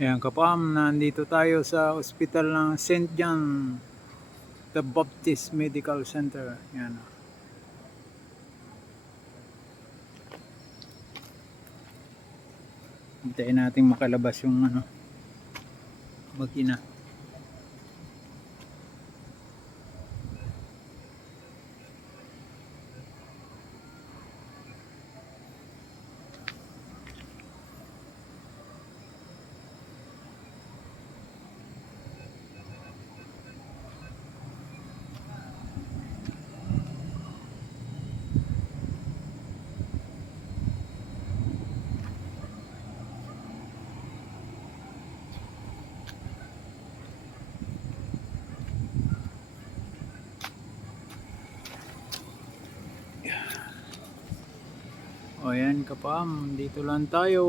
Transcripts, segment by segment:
Ayan kapam, nandito tayo sa ospital ng St. John the Baptist Medical Center. Ayan. Hintayin natin makalabas yung ano, makina. O yan kapam, dito lang tayo.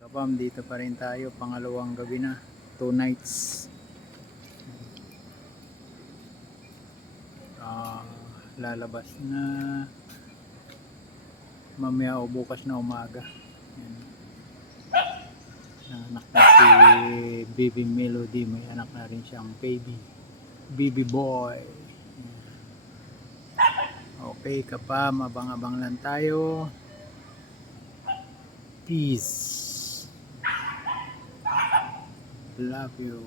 Kapam, dito pa rin tayo, pangalawang gabi na. Two nights. Ah, lalabas na mamaya o bukas na umaga. Yan. Anak na si Baby Melody, may anak na rin siyang baby. Baby boy. Okay ka pa, mabang-abang lang tayo. Peace. Love you.